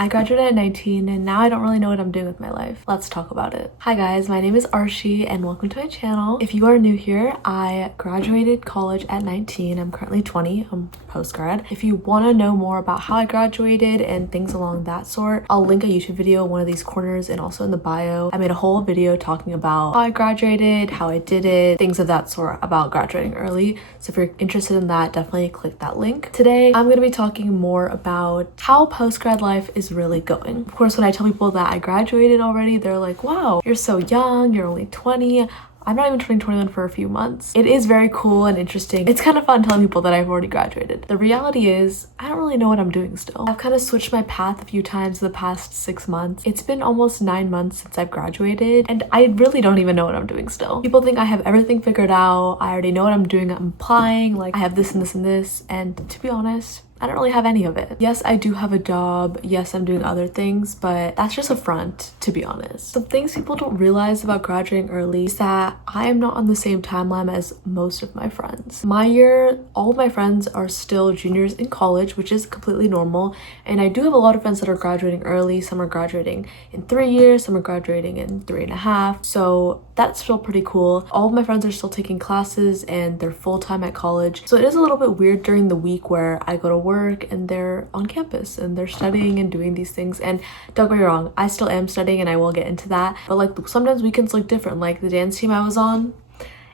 I graduated at 19 and now I don't really know what I'm doing with my life. Let's talk about it. Hi guys, my name is Arshi and welcome to my channel. If you are new here, I graduated college at 19. I'm currently 20. I'm post-grad. If you want to know more about how I graduated and things along that sort, I'll link a YouTube video in one of these corners and also in the bio. I made a whole video talking about how I graduated, how I did it, things of that sort about graduating early. So if you're interested in that, definitely click that link. Today, I'm going to be talking more about how post-grad life is really going. Of course, when I tell people that I graduated already, they're like, wow, you're so young, you're only 20. I'm not even turning 21 for a few months. It is very cool and interesting. It's kind of fun telling people that I've already graduated. The reality is, I don't really know what I'm doing still. I've kind of switched my path a few times in the past 6 months. It's been almost 9 months since I've graduated, and I really don't even know what I'm doing still. People think I have everything figured out. I already know what I'm doing. I'm applying, like I have this and this and this, and to be honest, I don't really have any of it. Yes, I do have a job. Yes, I'm doing other things, but that's just a front, to be honest. Some things people don't realize about graduating early is that I am not on the same timeline as most of my friends. My year, all of my friends are still juniors in college, which is completely normal. And I do have a lot of friends that are graduating early. Some are graduating in 3 years, some are graduating in 3.5. So that's still pretty cool. All of my friends are still taking classes and they're full-time at college. So it is a little bit weird during the week where I go to work and they're on campus and they're studying and doing these things. And don't get me wrong, I still am studying and I will get into that, but like sometimes weekends look different. Like the dance team I was on,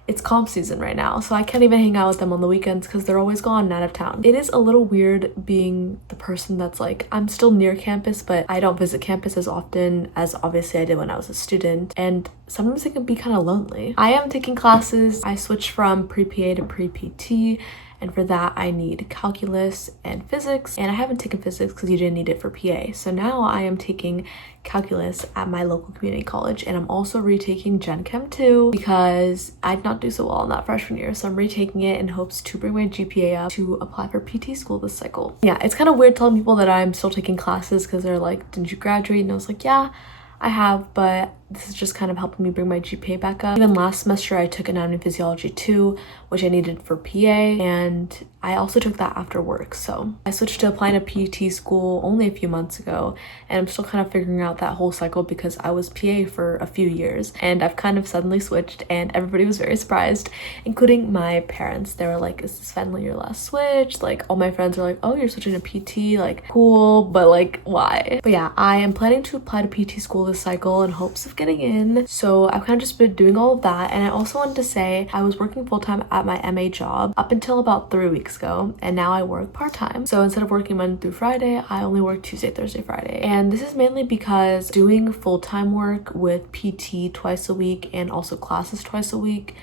it's comp season right now, so I can't even hang out with them on the weekends because they're always gone and out of town. It is a little weird being the person that's like, I'm still near campus, but I don't visit campus as often as obviously I did when I was a student, and sometimes it can be kind of lonely. I am taking classes. I switched from pre-PA to pre-PT, and for that I need calculus and physics, and I haven't taken physics because you didn't need it for PA. So now I am taking calculus at my local community college, and I'm also retaking Gen Chem 2 because I did not do so well in that freshman year, so I'm retaking it in hopes to bring my GPA up to apply for PT school this cycle. Yeah, it's kind of weird telling people that I'm still taking classes because they're like, didn't you graduate? And I was like, yeah, I have, but this is just kind of helping me bring my GPA back up. Even last semester I took anatomy and physiology 2, which I needed for PA, and I also took that after work. So I switched to applying to PT school only a few months ago, and I'm still kind of figuring out that whole cycle because I was PA for a few years and I've kind of suddenly switched, and everybody was very surprised, including my parents. They were like, is this finally your last switch? Like all my friends are like, oh, you're switching to PT, like cool, but like why? But yeah, I am planning to apply to PT school this cycle in hopes of getting in. So I've kind of just been doing all of that. And I also wanted to say I was working full-time at my MA job up until about 3 weeks ago, and now I work part-time. So instead of working Monday through Friday, I only work Tuesday, Thursday, Friday. And this is mainly because doing full-time work with PT twice a week and also classes twice a week,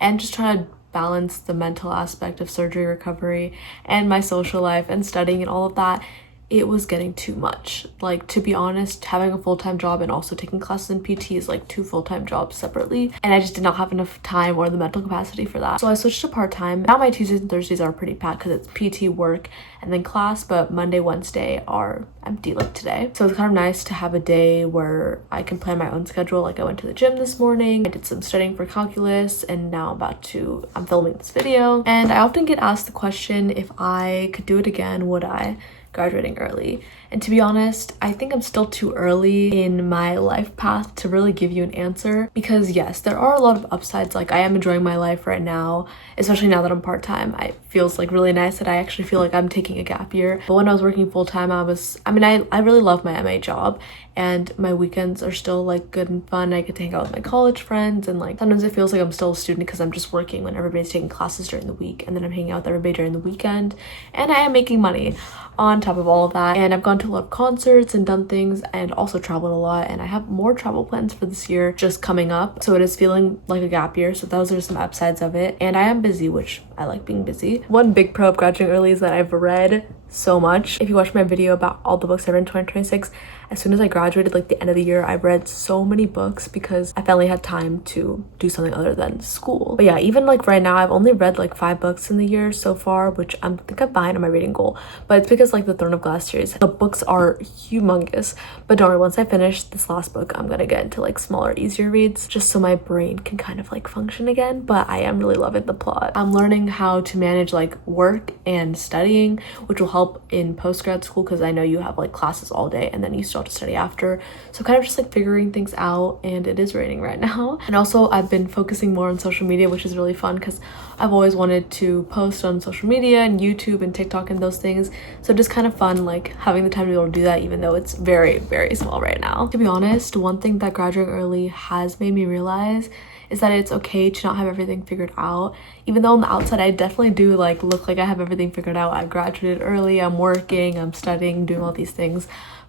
and just trying to balance the mental aspect of surgery recovery and my social life and studying and all of that, it was getting too much. Like, to be honest, having a full-time job and also taking classes in PT is like 2 full-time jobs separately, and I just did not have enough time or the mental capacity for that. So I switched to part-time. Now my Tuesdays and Thursdays are pretty packed because it's PT work and then class, but Monday, Wednesday are empty like today. So it's kind of nice to have a day where I can plan my own schedule. Like I went to the gym this morning, I did some studying for calculus, and now I'm filming this video. And I often get asked the question, if I could do it again, would I? Graduating early. And to be honest, I think I'm still too early in my life path to really give you an answer, because yes, there are a lot of upsides. Like I am enjoying my life right now, especially now that I'm part-time. It feels like really nice that I actually feel like I'm taking a gap year. But when I was working full-time, I really love my MA job, and my weekends are still like good and fun. I get to hang out with my college friends, and like sometimes it feels like I'm still a student because I'm just working when everybody's taking classes during the week, and then I'm hanging out with everybody during the weekend, and I am making money on top of all of that. And I've gone to a lot of concerts and done things, and also traveled a lot, and I have more travel plans for this year just coming up. So it is feeling like a gap year, so those are some upsides of it. And I am busy, which I like being busy. One big pro of graduating early is that I've read so much. If you watch my video about all the books I read in 2026, as soon as I graduated, like the end of the year, I read so many books because I finally had time to do something other than school. But yeah, even like right now, I've only read like 5 books in the year so far, which I think I'm behind on my reading goal. But it's because like the Throne of Glass series, the books are humongous. But don't worry, once I finish this last book, I'm gonna get into like smaller, easier reads, just so my brain can kind of like function again. But I am really loving the plot. I'm learning how to manage like work and studying, which will help help in post-grad school because I know you have like classes all day and then you still have to study after. So kind of just like figuring things out, and it is raining right now. And also I've been focusing more on social media, which is really fun because I've always wanted to post on social media and YouTube and TikTok and those things. So just kind of fun like having the time to be able to do that, even though it's very, very small right now. To be honest, one thing that graduating early has made me realize is that it's okay to not have everything figured out. Even though on the outside I definitely do like look like I have everything figured out. I graduated early, I'm working, I'm studying, doing all these things.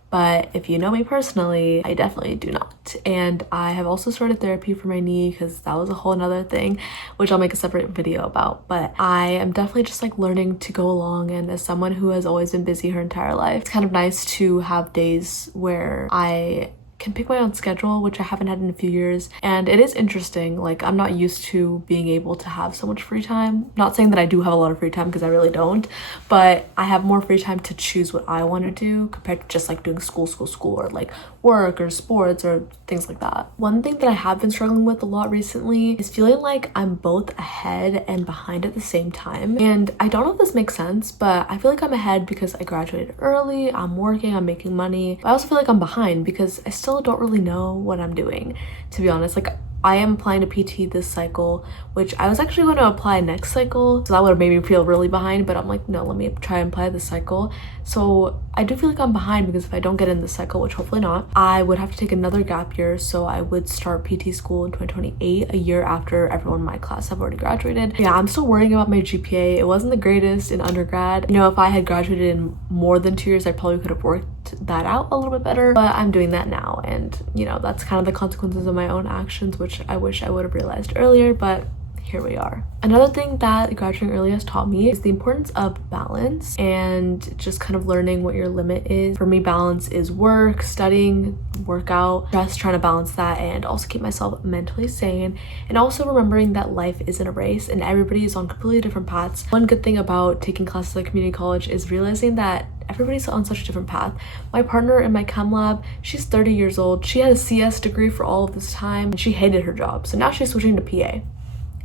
But if you know me personally, I definitely do not. And I have also started therapy for my knee because that was a whole nother thing, which I'll make a separate video about. But I am definitely just like learning to go along, and as someone who has always been busy her entire life, it's kind of nice to have days where I can pick my own schedule, which I haven't had in a few years. And it is interesting, like I'm not used to being able to have so much free time. Not saying that I do have a lot of free time, because I really don't, but I have more free time to choose what I want to do compared to just like doing school, or like work or sports or things like that. One thing that I have been struggling with a lot recently is feeling like I'm both ahead and behind at the same time. And I don't know if this makes sense, but I feel like I'm ahead because I graduated early, I'm working, I'm making money. But I also feel like I'm behind because I still don't really know what I'm doing, to be honest. Like I am applying to PT this cycle, which I was actually going to apply next cycle, so that would have made me feel really behind, but I'm like, no, let me try and apply this cycle. So I do feel like I'm behind because if I don't get in this cycle, which hopefully not, I would have to take another gap year. So I would start PT school in 2028, a year after everyone in my class have already graduated. Yeah, I'm still worrying about my GPA. It wasn't the greatest in undergrad. You know, if I had graduated in more than 2 years, I probably could have worked that out a little bit better, but I'm doing that now, and you know, that's kind of the consequences of my own actions, which I wish I would have realized earlier, but here we are. Another thing that graduating early has taught me is the importance of balance and just kind of learning what your limit is. For me, balance is work, studying, workout, just trying to balance that and also keep myself mentally sane, and also remembering that life isn't a race and everybody is on completely different paths. One good thing about taking classes at community college is realizing that everybody's on such a different path. My partner in my chem lab, she's 30 years old. She had a CS degree for all of this time and she hated her job. So now she's switching to PA.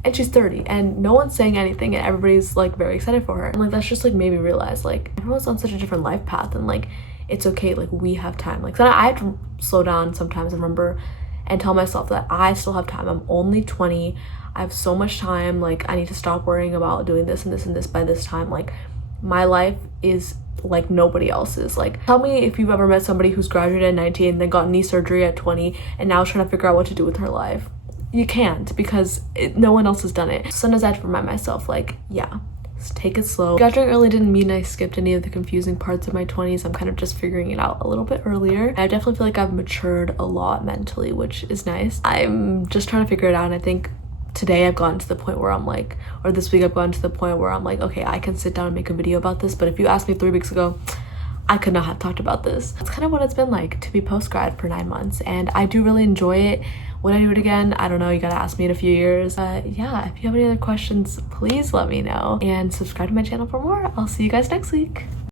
And she's 30 and no one's saying anything and everybody's like very excited for her. And like that's just like made me realize like everyone's on such a different life path, and like it's okay, like we have time. Like so I have to slow down sometimes and remember and tell myself that I still have time. I'm only 20. I have so much time. Like I need to stop worrying about doing this and this and this by this time. Like my life is like nobody else's. Like tell me if you've ever met somebody who's graduated at 19 and then got knee surgery at 20 and now is trying to figure out what to do with her life. You can't, because no one else has done it. Sometimes I have to remind myself like, yeah, just take it slow. Graduating early didn't mean I skipped any of the confusing parts of my 20s. I'm kind of just figuring it out a little bit earlier. I definitely feel like I've matured a lot mentally, which is nice. I'm just trying to figure it out, and I think today I've gotten to the point where I'm like, or this week I've gotten to the point where I'm like, okay, I can sit down and make a video about this. But if you asked me 3 weeks ago, I could not have talked about this. That's kind of what it's been like to be post-grad for 9 months, and I do really enjoy it. Would I do it again? I don't know, you gotta ask me in a few years. But yeah, if you have any other questions, please let me know and subscribe to my channel for more. I'll see you guys next week.